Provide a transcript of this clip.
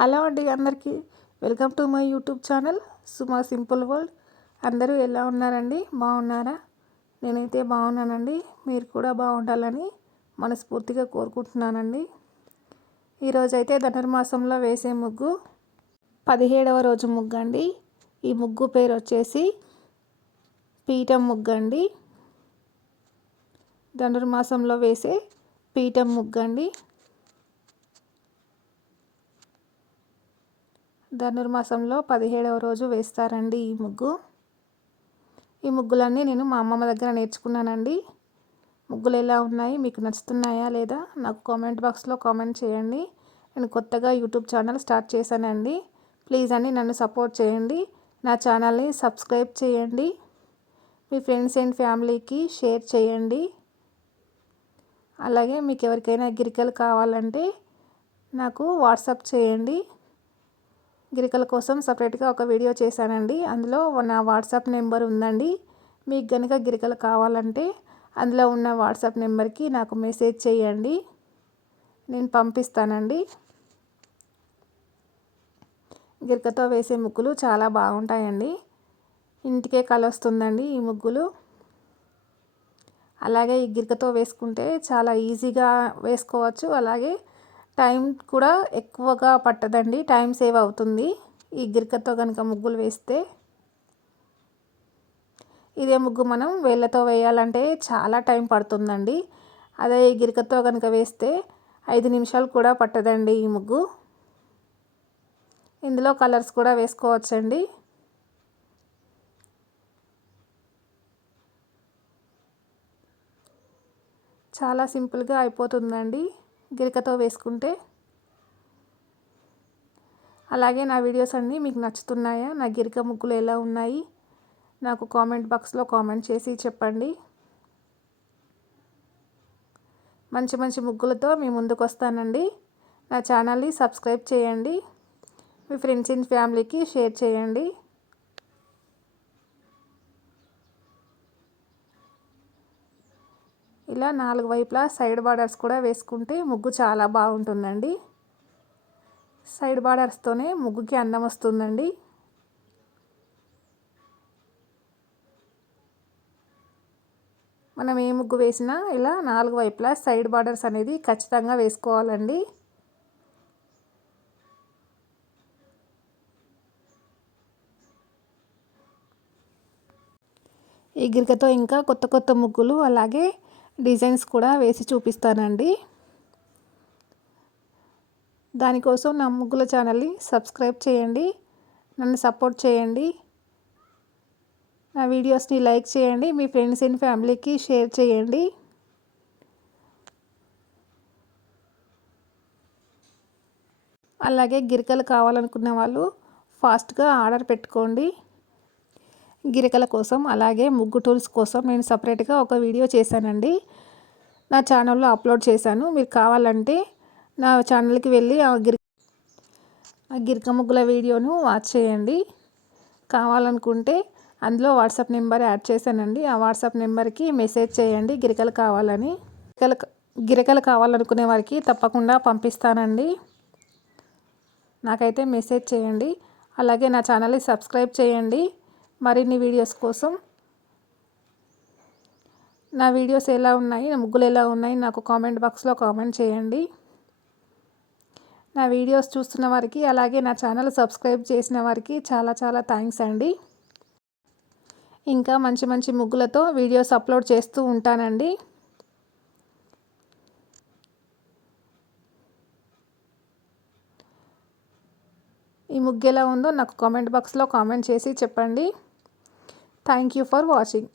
Hello అండి అందరికీ welcome to my YouTube channel Suma simple world. అందరూ ఎలా ఉన్నారండి? బాగున్నారా? నేనైతే బాగున్నానండి. మీరు కూడా బాగుండాలని మనస్ఫూర్తిగా కోరుకుంటున్నానండి. ఈరోజైతే ధనుర్మాసంలో వేసే ముగ్గు 17వ రోజు ముగ్గు అండి. ఈ ముగ్గు పేరు వచ్చేసి పీఠం ముగ్గు అండి. ధనుర్మాసంలో వేసే పీఠం ముగ్గు అండి. ధనుర్మాసంలో 17వ రోజు వేస్తారండి ఈ ముగ్గు. ఈ ముగ్గులన్నీ నేను మా అమ్మమ్మ దగ్గర నేర్చుకున్నానండి. ముగ్గులు ఎలా ఉన్నాయి, మీకు నచ్చుతున్నాయా లేదా నాకు కామెంట్ బాక్స్లో కామెంట్ చేయండి. నేను కొత్తగా యూట్యూబ్ ఛానల్ స్టార్ట్ చేశానండి. ప్లీజ్ అండి నన్ను సపోర్ట్ చేయండి. నా ఛానల్ని సబ్స్క్రైబ్ చేయండి. మీ ఫ్రెండ్స్ అండ్ ఫ్యామిలీకి షేర్ చేయండి. అలాగే మీకు ఎవరికైనా గిరికలు కావాలంటే నాకు వాట్సాప్ చేయండి. గిరికల కోసం సపరేట్గా ఒక వీడియో చేశానండి. అందులో నా వాట్సాప్ నెంబర్ ఉందండి. మీకు కనుక గిరికలు కావాలంటే అందులో ఉన్న వాట్సాప్ నెంబర్కి నాకు మెసేజ్ చేయండి, నేను పంపిస్తానండి. గిరికతో వేసే ముగ్గులు చాలా బాగుంటాయండి. ఇంటికే కలొస్తుందండి ఈ ముగ్గులు. అలాగే ఈ గిరికతో వేసుకుంటే చాలా ఈజీగా వేసుకోవచ్చు. అలాగే టైం కూడా ఎక్కువగా పట్టదండి, టైం సేవ్ అవుతుంది ఈ గిరికతో కనుక ముగ్గులు వేస్తే. ఇదే ముగ్గు మనం వేళ్ళతో వేయాలంటే చాలా టైం పడుతుందండి. అదే ఈ గిరికతో కనుక వేస్తే 5 నిమిషాలు కూడా పట్టదండి ఈ ముగ్గు. ఇందులో కలర్స్ కూడా వేసుకోవచ్చండి. చాలా సింపుల్గా అయిపోతుందండి గిరికతో వేసుకుంటే. అలాగే నా వీడియోస్ అన్నీ మీకు నచ్చుతున్నాయా? నా గిరిక ముగ్గులు ఎలా ఉన్నాయి నాకు కామెంట్ బాక్స్లో కామెంట్ చేసి చెప్పండి. మంచి మంచి ముగ్గులతో మీ ముందుకు వస్తానండి. నా ఛానల్ని సబ్స్క్రైబ్ చేయండి. మీ ఫ్రెండ్స్ అండ్ ఫ్యామిలీకి షేర్ చేయండి. ఇలా 4 వైపులా సైడ్ బార్డర్స్ కూడా వేసుకుంటే ముగ్గు చాలా బాగుంటుందండి. సైడ్ బార్డర్స్తోనే ముగ్గుకి అందం వస్తుందండి. మనం ఏ ముగ్గు వేసినా ఇలా 4 వైపులా సైడ్ బార్డర్స్ అనేది ఖచ్చితంగా వేసుకోవాలండి. ఈ గిరికతో ఇంకా కొత్త కొత్త ముగ్గులు అలాగే డిజైన్స్ కూడా వేసి చూపిస్తానండి. దానికోసం నా ముగ్గుల ఛానల్ని సబ్స్క్రైబ్ చేయండి, నన్ను సపోర్ట్ చేయండి. నా వీడియోస్ని లైక్ చేయండి, మీ ఫ్రెండ్స్ అండ్ ఫ్యామిలీకి షేర్ చేయండి. అలాగే గిరికలు కావాలనుకునే వాళ్ళు ఫాస్ట్గా ఆర్డర్ పెట్టుకోండి. గిరికల కోసం అలాగే ముగ్గు టూల్స్ కోసం నేను సపరేట్గా ఒక వీడియో చేశానండి. నా ఛానల్లో అప్లోడ్ చేశాను. మీరు కావాలంటే నా ఛానల్కి వెళ్ళి ఆ గిరిక ముగ్గుల వీడియోను వాచ్ చేయండి. కావాలనుకుంటే అందులో వాట్సాప్ నెంబర్ యాడ్ చేశానండి. ఆ వాట్సాప్ నెంబర్కి మెసేజ్ చేయండి గిరికలు కావాలని. గిరికలు కావాలనుకునే వారికి తప్పకుండా పంపిస్తానండి. నాకైతే మెసేజ్ చేయండి. అలాగే నా ఛానల్ని సబ్స్క్రైబ్ చేయండి. మరిన్ని వీడియోస్ కోసం నా వీడియోస్ ఎలా ఉన్నాయి, నా ముగ్గులు ఎలా ఉన్నాయి నాకు కామెంట్ బాక్స్లో కామెంట్ చేయండి. నా వీడియోస్ చూస్తున్న వారికి అలాగే నా ఛానల్ సబ్స్క్రైబ్ చేసిన వారికి చాలా చాలా థ్యాంక్స్ అండి. ఇంకా మంచి మంచి ముగ్గులతో వీడియోస్ అప్లోడ్ చేస్తూ ఉంటానండి. ఈ ముగ్గు ఎలా ఉందో నాకు కామెంట్ బాక్స్లో కామెంట్ చేసి చెప్పండి. Thank you for watching.